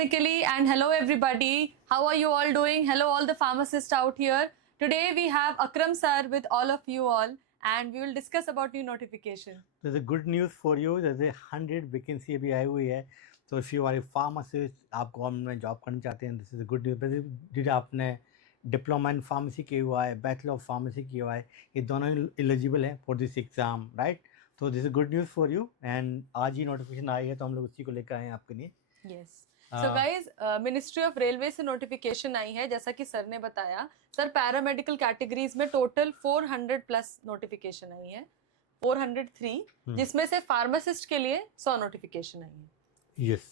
Academically, and hello everybody. How are you all doing? Hello all the pharmacists out here. Today we have Akram sir with all of you all, and we will discuss about new notification. There's a good news for you. There's a 100 vacancy अभी आई हुई है. तो if you are a pharmacist, आप government में job करना चाहते हैं, this is a good news. जिस आपने डिप्लोमा इन फार्मेसी किया हुआ है, बैचलर ऑफ फार्मेसी किया हुआ है, ये दोनों एलिजिबल हैं फॉर दिस एग्ज़ाम, राइट? तो this is good news for you. And आज ही नोटिफिकेशन आई है, तो हम लोग उसी को लेकर आए हैं आपके लिए. Yes. So guys, ministry of railway से नोटिफिकेशन आई है, जैसा कि सर ने बताया. सर पैरामेडिकल कैटेगरीज में टोटल 400 प्लस नोटिफिकेशन आई है, 403, जिसमें से फार्मासिस्ट के लिए 100 नोटिफिकेशन आई है. यस,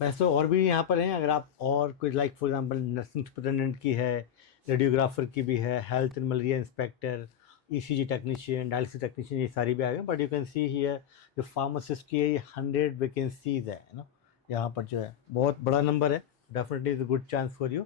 वैसे और भी यहाँ पर हैं. अगर आप और कोई like for example nursing superintendent की है, रेडियोग्राफर की भी है, health and malaria inspector, ECG technician, dialysis technician, ये सारी भी आई हैं. But you can see here जो फार्मासिस्ट की है, ये 100 वैकेंसीज है ना. यहाँ पर जो है बहुत बड़ा नंबर है. Definitely is a good chance for you.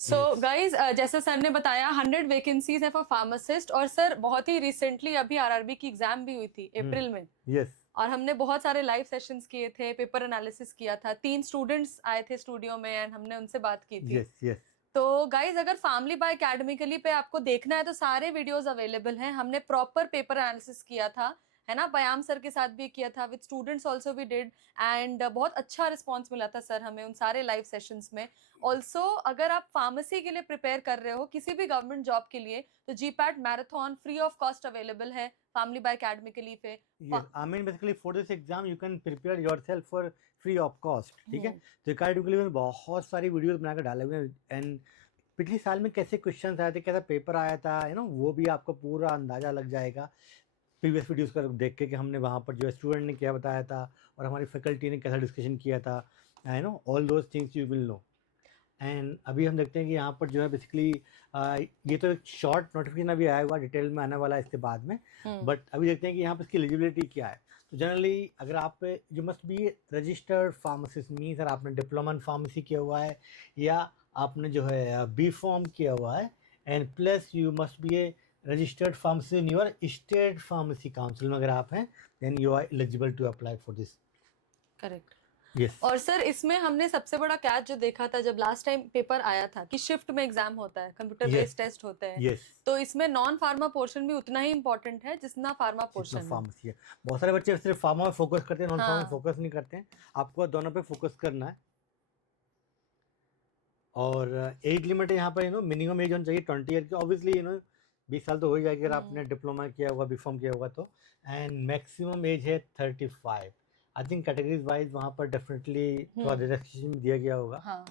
So guys, जैसे सर ने बताया 100 वैकेंसीज है फॉर फार्मासिस्ट. और सर बहुत ही रिसेंटली अभी आरआरबी की एग्जाम भी हुई थी अप्रैल में. यस. और हमने बहुत सारे लाइव सेशंस किए थे, पेपर एनालिसिस किया था. 3 स्टूडेंट्स आए थे स्टूडियो में एंड हमने उनसे बात की थी. Yes yes. तो गाइज, अगर फैमिली बाय एकेडमिकली पे आपको देखना है तो सारे वीडियोस अवेलेबल हैं. हमने प्रॉपर पेपर एनालिसिस किया था, है ना. बयाम सर के साथ भी किया था, with students also we did. And बहुत अच्छा रिस्पांस मिला था सर हमें उन सारे लाइव सेशंस में. ऑल्सो अगर आप फार्मेसी के लिए प्रिपेयर कर रहे हो, किसी भी गवर्नमेंट जॉब के लिए, तो GPAT marathon free of cost available है फैमिली बाय एकेडमिकली पे. Yes, I mean basically for this exam you can prepare yourself for free of cost. ठीक है. तो एकेडमिकली में बहुत सारी वीडियोस बनाकर डाले हुए हैं. एंड पिछले साल में कैसे क्वेश्चन आए थे, कैसा पेपर आया था, यू नो, वो भी आपको पूरा अंदाज़ा लग जाएगा प्रीवियस वीडियोस का देख के कि हमने वहाँ पर जो है स्टूडेंट ने क्या बताया था और हमारी फैकल्टी ने कैसा डिस्कशन किया था. You know, all those things you will know. And अभी हम देखते हैं कि यहाँ पर जो है बेसिकली ये तो एक शॉर्ट नोटिफिकेशन अभी आया हुआ, डिटेल में आने वाला है इसके बाद में. बट अभी देखते हैं कि यहाँ पर इसकी एलिजिबिलिटी क्या है. तो जनरली अगर आप you must be registered pharmacist, mean sir आपने डिप्लोमा इन फार्मेसी किया हुआ है या आपने जो है बी फॉर्म किया हुआ है, and plus you must be a registered pharmacy in your state pharmacy council में अगर आप हैं, then you are eligible to apply for this. Correct. Yes. और सर इसमें हमने सबसे बड़ा कैच जो देखा था जब लास्ट टाइम पेपर आया था कि शिफ्ट में एग्जाम होता है, कंप्यूटर बेस्ड टेस्ट होते हैं. Yes. तो इसमें नॉन फार्मा पोर्शन भी उतना ही इम्पोर्टेंट है जितना फार्मा पोर्शन है. फार्मेसी है. बहुत सारे बच्चे सिर्फ फार्मा में फोकस करते हैं, नॉन फार्मा में फोकस नहीं करते हैं. आपको दोनों पे फोकस करना है. और एज लिमिट यहाँ पर मिनिमम एज होनी चाहिए 20 ईयर की. ऑब्वियसली 20 साल तो हो ही जाएगी अगर आपने डिप्लोमा किया हुआ, बी फॉर्म किया हुआ तो. एंड मैक्सिमम एज है 35. आई थिंक कैटेगरीज वाइज वहाँ पर डेफिनेटली थोड़ा रिलैक्सेशन दिया गया होगा. हाँ.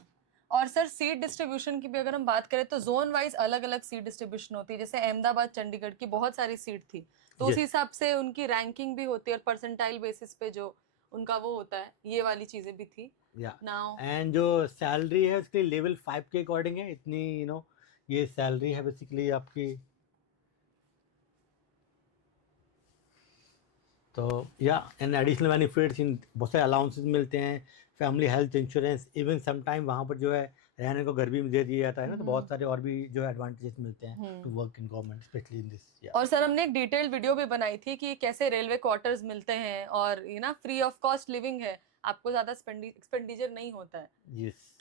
और सर सीट डिस्ट्रीब्यूशन की भी अगर हम बात करें तो जोन वाइज अलग अलग सीट डिस्ट्रीब्यूशन होती है. जैसे अहमदाबाद, चंडीगढ़ की बहुत सारी सीट थी, तो उस हिसाब से उनकी रैंकिंग भी होती है और परसेंटाइल बेसिस पे जो उनका वो होता है, ये वाली चीजें भी थी. नाउ एंड जो सैलरी है उसके लेवल 5 के अकॉर्डिंग है इतनी, ये सैलरी है बेसिकली आपकी. तो या एंड एडिशनल बेनिफिट्स, इन बहुत सारे अलाउंसेस मिलते हैं, family health insurance, even some time वहाँ पर जो है रहने को घर भी दे दिया जाता है ना. तो बहुत सारे और भी जो है एडवांटेजेस मिलते हैं to work in government, specially in this. और सर हमने एक डिटेल्ड वीडियो भी बनाई थी कि कैसे रेलवे क्वार्टर्स मिलते हैं और फ्री ऑफ कॉस्ट लिविंग है, आपको ज्यादा एक्सपेंडिचर नहीं होता है. यस.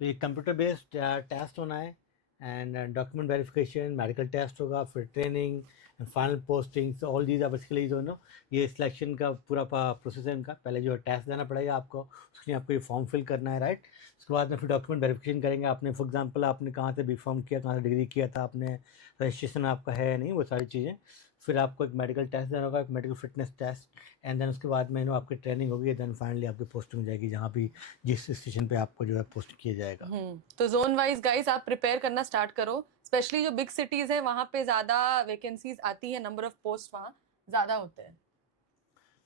तो ये कंप्यूटर बेस्ड टेस्ट होना है and document verification, medical test होगा, फिर training and final posting. So all these are basically ये सिलेक्शन का पूरा प्रोसेस है इनका. पहले जो है टेस्ट देना पड़ेगा आपको, उसके लिए आपको ये फॉर्म फिल करना है, राइट. उसके बाद में फिर डॉक्यूमेंट वेरिफिकेशन करेंगे. आपने फॉर एग्जांपल आपने कहाँ से बी फॉर्म किया, कहाँ से डिग्री किया था, आपने रजिस्ट्रेशन आपका है नहीं, वो सारी चीज़ें. फिर आपको एक मेडिकल टेस्ट देना होगा, एक medical fitness test, and then उसके बाद में आपकी ट्रेनिंग होगी. देन फाइनली आपकी पोस्टिंग हो जाएगी जहाँ भी जिस स्टेशन पे आपको जो है पोस्ट किया जाएगा. तो जोन वाइज गाइस आप प्रिपेयर करना स्टार्ट करो. स्पेशली जो बिग सिटीज है वहाँ पे ज़्यादा वैकेंसीज आती है, नंबर ऑफ पोस्ट वहाँ ज़्यादा होते हैं.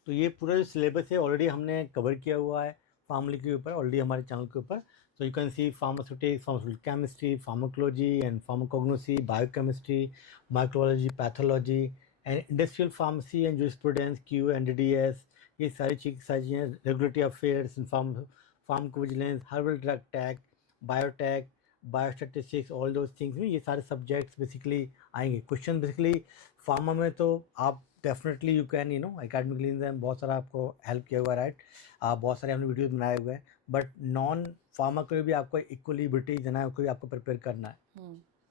तो ये पूरा जो सिलेबस है ऑलरेडी हमने कवर किया हुआ है फैमिली के ऊपर, ऑलरेडी हमारे चैनल के ऊपर. So you can see pharmaceutics, pharmaceutical chemistry, pharmacology and pharmacognosy, biochemistry, microbiology, pathology and industrial pharmacy and jurisprudence, Q NDDS, ये सारी चीज़ें, regulatory affairs, pharmacovigilance, herbal drug tag, biotech, biostatistics, all those things में ये सारे subjects basically आएंगे. Question basically pharma में तो आप डेफिनेटली यू कैन एकेडमिकली बहुत सारा आपको हेल्प किया हुआ है, राइट? बहुत सारे हमने वीडियोस बनाए हुए हैं, बट नॉन फार्मा को भी आपको इक्वली ब्रिटिश देना है, उसको भी आपको प्रिपेयर करना है।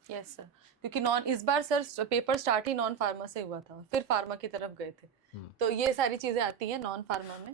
यस सर, क्योंकि नॉन इस बार सर पेपर स्टार्ट ही नॉन फार्मा से हुआ था, फिर फार्मा की तरफ गए थे, तो ये सारी चीजें आती हैं नॉन फार्मा में।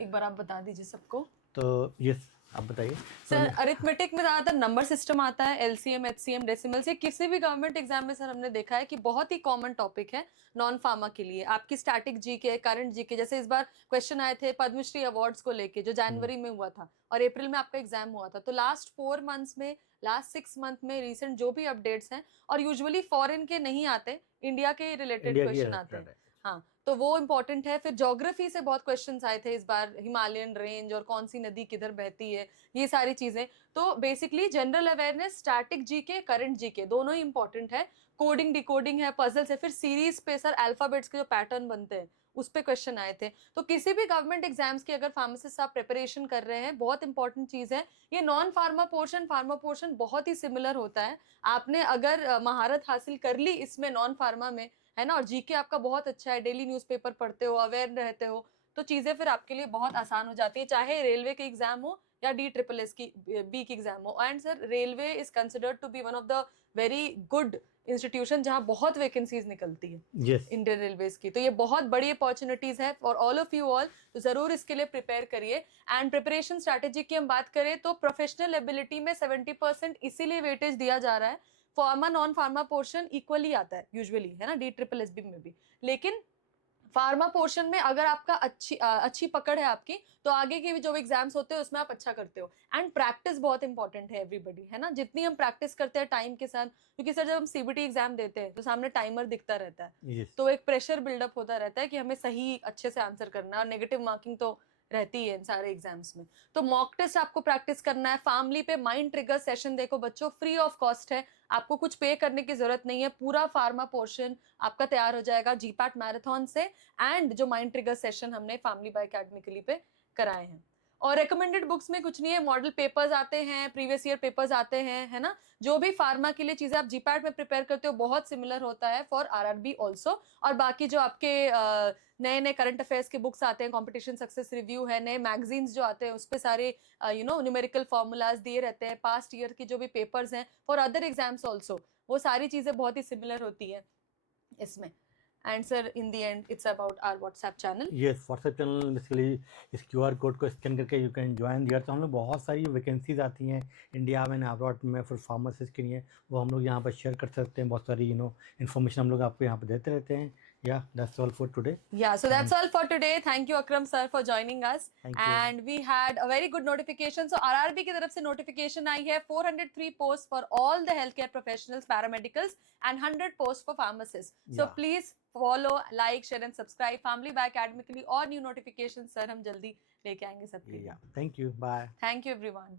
एक बार आप बता दीजिए सबको। तो यस, आप बताइए सर अरिथमेटिक में ज्यादातर नंबर सिस्टम आता है, एलसीएम, एचसीएम, डेसिमल्स, ये किसी भी गवर्नमेंट एग्जाम में सर हमने देखा है कि बहुत ही कॉमन टॉपिक है नॉन फार्मा के लिए। आपकी स्टैटिक जीके, करंट जीके, जैसे इस बार क्वेश्चन आए थे पद्मश्री अवार्ड्स को लेके जो जनवरी में हुआ था और अप्रैल में आपका एग्जाम हुआ था, तो लास्ट 4 मंथ्स में, लास्ट 6 मंथ में रिसेंट जो भी अपडेट्स हैं, और यूजुअली फॉरेन के नहीं आते, इंडिया के रिलेटेड क्वेश्चन आते हैं। हाँ, तो वो इम्पोर्टेंट है। फिर ज्योग्राफी से बहुत क्वेश्चंस आए थे इस बार, हिमालयन रेंज और कौन सी नदी किधर बहती है, ये सारी चीजें। तो basically general awareness, static GK, current GK दोनों ही इंपॉर्टेंट है। कोडिंग, डिकोडिंग है, पजल्स है, फिर सीरीज पे सर अल्फाबेट्स के जो पैटर्न बनते हैं उस पे क्वेश्चन आए थे। तो किसी भी गवर्नमेंट एग्जाम्स की अगर फार्मासिस्ट आप प्रिपरेशन कर रहे हैं, बहुत इंपॉर्टेंट चीज है ये non pharma portion, pharma portion बहुत ही सिमिलर होता है। आपने अगर महारत हासिल कर ली इसमें नॉन फार्मा में, है ना, और जीके आपका बहुत अच्छा है, डेली न्यूज़पेपर पढ़ते हो, अवेयर रहते हो, तो चीजें फिर आपके लिए बहुत आसान हो जाती है, चाहे रेलवे के एग्जाम हो या DSSS की बी की एग्जाम हो। And sir railway is considered to be one of the very good institution जहां बहुत वैकेंसीज निकलती है इंडियन रेलवेज की, तो ये बहुत बड़ी अपॉर्चुनिटीज है for all of you all, तो जरूर इसके लिए प्रिपेयर करिए। एंड प्रिपरेशन स्ट्रैटेजी की हम बात करें तो प्रोफेशनल एबिलिटी में 70% इसीलिए वेटेज दिया जा रहा है, pharma non pharma portion equally आता है यूजुअली, है ना, DSSS में भी, लेकिन फार्मा पोर्शन में अगर आपका अच्छी पकड़ है आपकी, तो आगे के भी जो एग्जाम्स होते हैं उसमें आप अच्छा करते हो। एंड प्रैक्टिस बहुत इंपॉर्टेंट है एवरीबडी, है ना, जितनी हम प्रैक्टिस करते हैं टाइम के साथ, क्योंकि सर जब हम CBT एग्जाम देते हैं तो सामने टाइमर दिखता रहता है, तो एक प्रेशर बिल्डअप होता रहता है कि हमें सही अच्छे से आंसर करना है, और नेगेटिव मार्किंग तो रहती है इन सारे एग्जाम्स में। तो मॉक टेस्ट आपको प्रैक्टिस करना है, फैमिली पे माइंड ट्रिगर सेशन देखो बच्चों, फ्री ऑफ कॉस्ट है, आपको कुछ पे करने की जरूरत नहीं है, पूरा फार्मा पोर्शन आपका तैयार हो जाएगा GPAT मैराथन से, एंड जो माइंड ट्रिगर सेशन हमने फैमिली बाय अकेडमिकली पे कराए हैं। और रिकमेंडेड बुक्स में कुछ नहीं है, मॉडल पेपर्स आते हैं, प्रीवियस ईयर पेपर्स आते हैं, है ना, जो भी फार्मा के लिए चीजें आप GPAT में प्रिपेयर करते हो बहुत सिमिलर होता है फॉर RRB ऑल्सो। और बाकी जो आपके नए नए करंट अफेयर्स के बुक्स आते हैं, कंपटीशन सक्सेस रिव्यू है, नए मैगजीन्स जो आते हैं उस पे सारे न्यूमेरिकल फॉर्मूलाज दिए रहते हैं, पास्ट ईयर की जो भी पेपर्स हैं फॉर अदर एग्जाम्स ऑल्सो, वो सारी चीजें बहुत ही सिमिलर होती है इसमें। And sir in the end it's about our WhatsApp channel. Yes, WhatsApp channel basically इस QR कोड को स्कैन करके यू कैन ज्वाइन दियर। तो हम लोग बहुत सारी वैकेंसीज आती हैं इंडिया में, अब्रॉड में, फिर फार्मासिस्ट के लिए, वो हम लोग यहाँ पर शेयर कर सकते हैं। बहुत सारी इन्फॉर्मेशन हम लोग आपको यहाँ पर देते रहते हैं। Yeah, that's all for today. Yeah, so that's all for today. Thank you Akram sir for joining us. Thank you. And we had a very good notification. So RRB की तरफ से notification आई है, 403 posts for all the healthcare professionals, paramedicals and 100 posts for pharmacists. So Yeah. please follow, like, share and subscribe Family by Academically, और new notifications sir हम जल्दी लेके आएंगे सबके लिए। Yeah, thank you. Bye. Thank you everyone.